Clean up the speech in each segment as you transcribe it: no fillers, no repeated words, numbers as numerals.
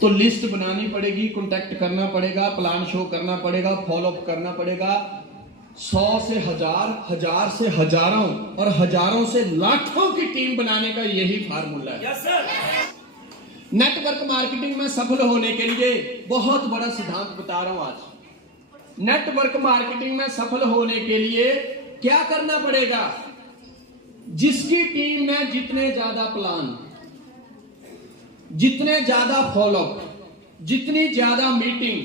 तो लिस्ट बनानी पड़ेगी, कांटेक्ट करना पड़ेगा, प्लान शो करना पड़ेगा, फॉलो अप करना पड़ेगा। 100 से 1000, 1000 से हजारों और हजारों से लाखों की टीम बनाने का यही फार्मूला है। Yes sir. नेटवर्क मार्केटिंग में सफल होने के लिए बहुत बड़ा सिद्धांत बता रहा हूं आज। नेटवर्क मार्केटिंग में सफल होने के लिए क्या करना पड़ेगा? जिसकी टीम में जितने ज्यादा प्लान, जितने ज्यादा फॉलो, जितनी ज्यादा मीटिंग,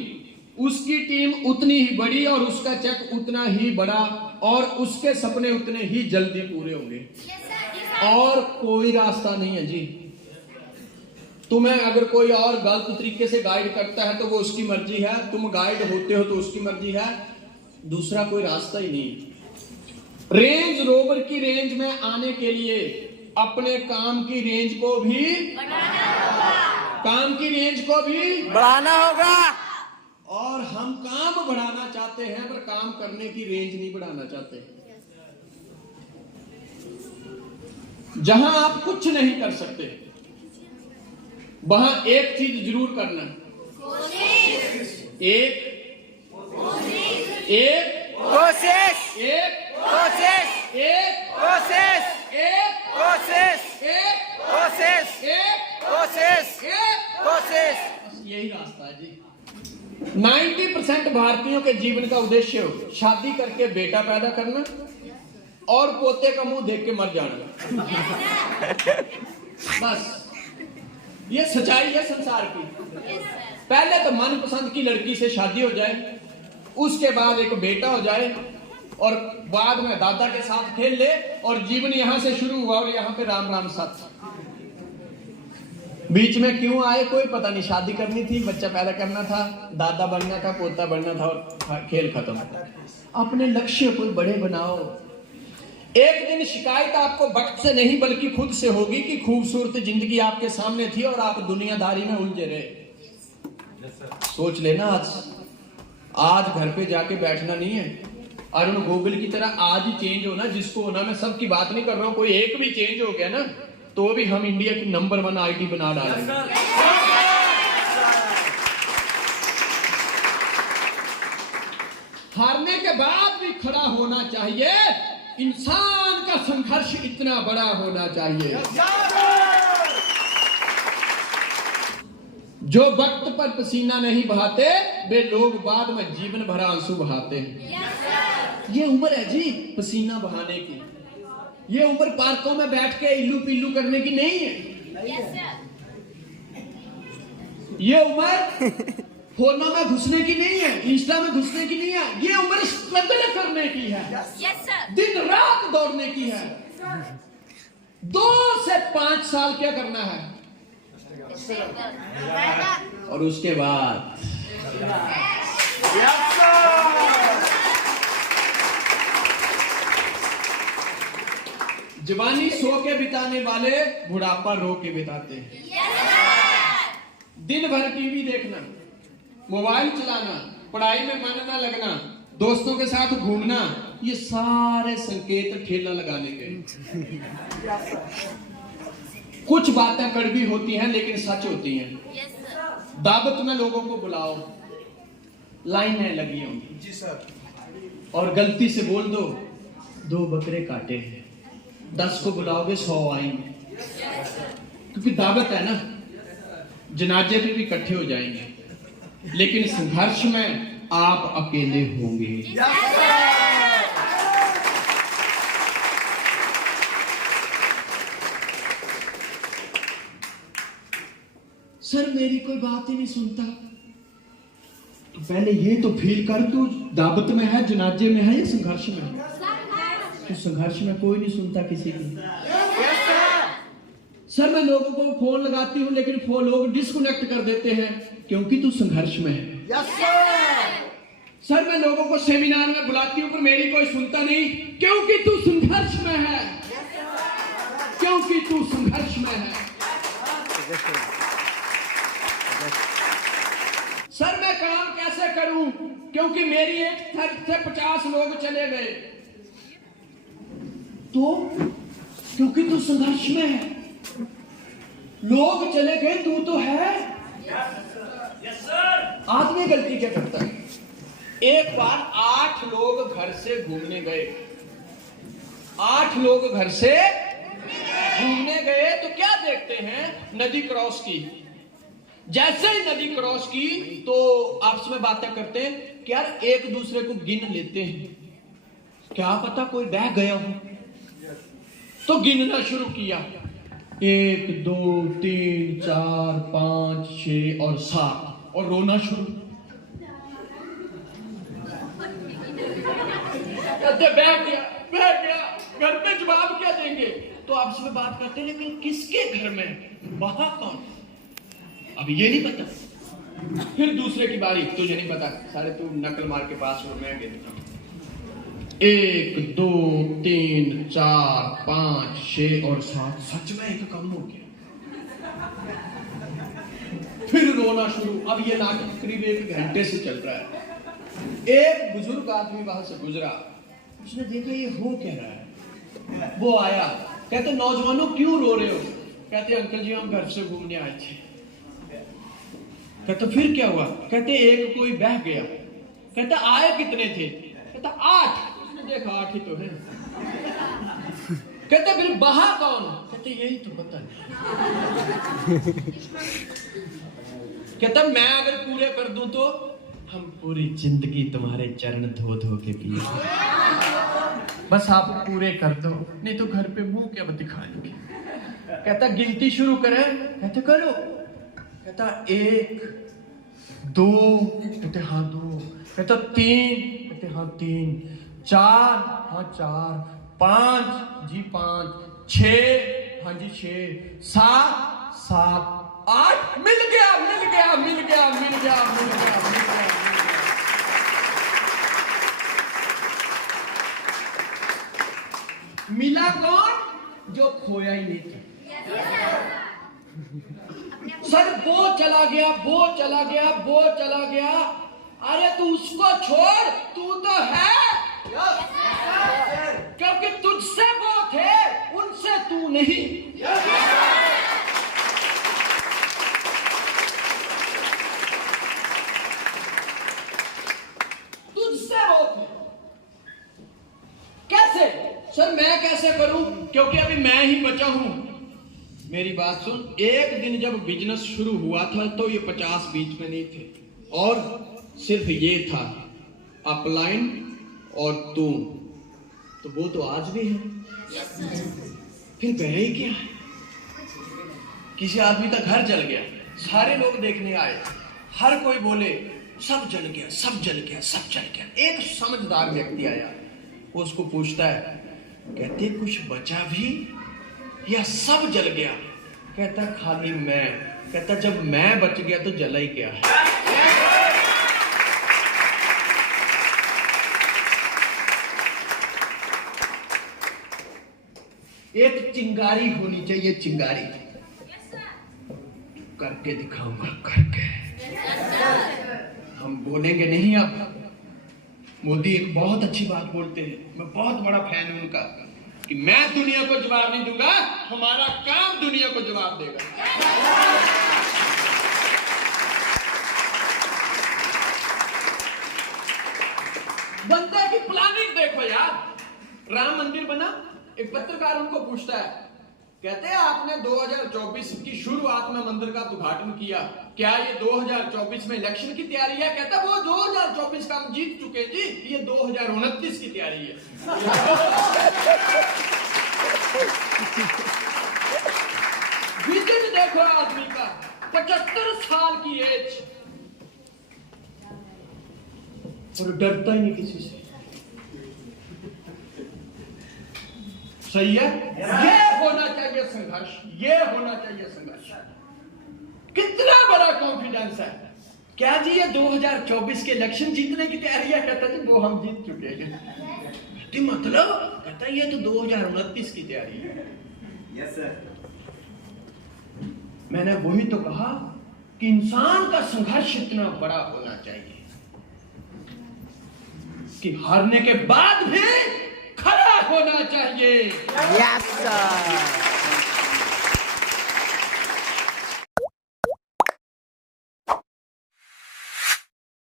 उसकी टीम उतनी ही बड़ी और उसका चेक उतना ही बड़ा और उसके सपने उतने ही जल्दी पूरे होंगे। और कोई रास्ता नहीं है जी। तुम्हें अगर कोई और गलत तरीके से गाइड करता है तो वो उसकी मर्जी है, तुम गाइड होते हो तो उसकी मर्जी है, दूसरा कोई रास्ता ही नहीं। रेंज रोवर की रेंज में आने के लिए अपने काम की रेंज को भी बढ़ाना होगा। और हम काम बढ़ाना चाहते हैं पर काम करने की रेंज नहीं बढ़ाना चाहते। जहां आप कुछ नहीं कर सकते वहां एक चीज जरूर करना, एक कोशिश, एक कोशिश, एक कोशिश, कोशिश, कोशिश। यही रास्ता है जी। 90% भारतीयों के जीवन का उद्देश्य शादी करके बेटा पैदा करना और पोते का मुंह देख के मर जाना। बस ये सच्चाई है संसार की। पहले तो मनपसंद की लड़की से शादी हो जाए, उसके बाद एक बेटा हो जाए और बाद में दादा के साथ खेल ले और जीवन यहां से शुरू हुआ और यहां पे राम राम साथ। बीच में क्यों आए कोई पता नहीं। शादी करनी थी, बच्चा पैदा करना था, दादा बनना था, पोता बनना था और खेल खत्म। अपने लक्ष्य को बड़े बनाओ। एक दिन शिकायत आपको वक्त से नहीं बल्कि खुद से होगी कि खूबसूरत जिंदगी आपके सामने थी और आप दुनियादारी में उलझे रहे। सोच लेना आज घर पे जाके बैठना नहीं है। अरुण गोविल की तरह आज ही चेंज होना, जिसको होना। मैं सबकी बात नहीं कर रहा हूं, कोई एक भी चेंज हो गया ना तो भी हम इंडिया की नंबर 1 आईटी बना डालेंगे। हारने के बाद भी खड़ा होना चाहिए। इंसान का संघर्ष इतना बड़ा होना चाहिए। जो वक्त पर पसीना नहीं बहाते वे लोग बाद में जीवन भर आंसू बहाते हैं। ये उम्र है जी पसीना बहाने की। ये उम्र पार्कों में बैठ के इल्लू पिल्लू करने की नहीं है। ये उम्र फोनों में घुसने की नहीं है, इंस्टा में घुसने की नहीं है। ये उम्र स्ट्रगल करने की है, दिन रात दौड़ने की है। 2 से 5 साल क्या करना है और उसके बाद जवानी सो के बिताने वाले बुढ़ापा रो के बिताते हैं। दिन भर टीवी देखना, मोबाइल चलाना, पढ़ाई में मन न लगना, दोस्तों के साथ घूमना, ये सारे संकेत ठेला लगाने के। कुछ बातें कड़वी होती हैं लेकिन सच होती हैं। दावत में लोगों को बुलाओ, लाइनें लगी होंगी जी सर, और गलती से बोल दो 2 बकरे काटे हैं, 10 को बुलाओगे 100 आएंगे। क्योंकि दावत है ना, जनाजे पे भी इकट्ठे हो जाएंगे लेकिन संघर्ष में आप अकेले होंगे। सर मेरी कोई बात ही नहीं सुनता, तो पहले ये तो फील कर तू दावत में है, जनाजे में है या संघर्ष में है। तो संघर्ष में कोई नहीं सुनता किसी की। सर मैं लोगों को फोन लगाती हूँ लेकिन लोग डिस्कनेक्ट कर देते हैं क्योंकि तू संघर्ष में है। सर मैं लोगों को सेमिनार में बुलाती हूँ पर मेरी कोई सुनता नहीं क्योंकि तू संघर्ष में है, क्योंकि तू संघर्ष में है। सर मैं काम कैसे करूं क्योंकि मेरी एक थर्ड से 50 लोग चले गए। तो क्योंकि तू संघर्ष में है, लोग चले गए तू तो है। आदमी गलती क्या करता है? एक बार 8 लोग घर से घूमने गए। 8 लोग घर से घूमने गए तो क्या देखते हैं? नदी क्रॉस की। जैसे ही नदी क्रॉस की तो आपस में बातें करते हैं कि यार एक दूसरे को गिन लेते हैं, क्या पता कोई बह गया हो। तो गिनना शुरू किया, 1 2 3 4 5 6 और 7, और रोना शुरू। कहते बह गया, घर पे जवाब क्या देंगे? तो आपस में बात करते हैं, लेकिन किसके घर में, वहां कौन? अब ये नहीं पता। फिर दूसरे की बारी, तुझे नहीं पता, सारे तू नकल मार के पास हो, मैं गिनता हूं 1 2 3 4 5 6 और 7। सच में एक कम हो गया। फिर रोना शुरू। अब ये नाटक करीब 1 घंटे से चल रहा है। एक बुजुर्ग आदमी वहां से गुजरा, उसने देखा ये हो क्या रहा है। वो आया, कहते नौजवानों क्यों रो रहे हो? कहते अंकल जी हम घर से घूमने आए थे। कहते फिर क्या हुआ? कहते एक कोई बह गया। कहते आए कितने थे? कहता 8। उसने देखा 8 ही तो है। कहते फिर बहा कौन? कहते यही तो पता नहीं। कहता मैं अगर पूरे कर दूं तो हम पूरी जिंदगी तुम्हारे चरण धो धो के पिए, बस आप पूरे कर दो, नहीं तो घर पे मुंह क्या दिखाएंगे। कहता गिनती शुरू करें? कहते करो। कहता 1 2, कहते हाँ 2, कहता 3, कहते हाँ 3, 4, हाँ 4, 5 जी 5, 6, हाँ जी 6, 7, 8, मिल गया। मिला कौन? जो खोया ही नहीं था। सर वो चला गया। अरे तू उसको छोड़, तू तो है। क्योंकि तुझसे वो थे, उनसे तू नहीं। तुझसे वो थे। कैसे? सर मैं कैसे करूं? क्योंकि अभी मैं ही बचा हूं। मेरी बात सुन, एक दिन जब बिजनेस शुरू हुआ था तो ये 50 बीच में नहीं थे, और सिर्फ ये था अपलाइन और तू, तो वो तो आज भी है। फिर बह ही क्या है? किसी आदमी का घर जल गया, सारे लोग देखने आए, हर कोई बोले सब जल गया। एक समझदार व्यक्ति आया, वो उसको पूछता है, कहते कुछ बचा भी या सब जल गया? कहता खाली मैं। कहता जब मैं बच गया तो जला ही क्या है? एक चिंगारी होनी चाहिए, चिंगारी। करके दिखाऊंगा, करके। हम बोलेंगे नहीं। अब मोदी एक बहुत अच्छी बात बोलते हैं, मैं बहुत बड़ा फैन हूं उनका, कि मैं दुनिया को जवाब नहीं दूंगा, हमारा काम दुनिया को जवाब देगा। बंदे की प्लानिंग देखो यार। राम मंदिर बना, एक पत्रकार उनको पूछता है, कहते हैं आपने 2024 की शुरुआत में मंदिर का उद्घाटन किया, क्या ये 2024 में इलेक्शन की तैयारी है? कहता वो 2024 का हम जीत चुके जी, ये 2029 की तैयारी है। विजन देखो आदमी का, 75 साल की एज, और डरता ही नहीं किसी से। सही है? ये होना चाहिए संघर्ष, ये होना चाहिए संघर्ष। कितना बड़ा कॉन्फिडेंस है। क्या जी ये 2024 के इलेक्शन जीतने की तैयारी है? कहता जी वो हम जीत चुके हैं। मतलब? कहता ये तो 2029 की तैयारी है। Yes sir. मैंने वही तो कहा कि इंसान का संघर्ष इतना बड़ा होना चाहिए कि हारने के बाद भी खड़ा होना चाहिए। Yes sir.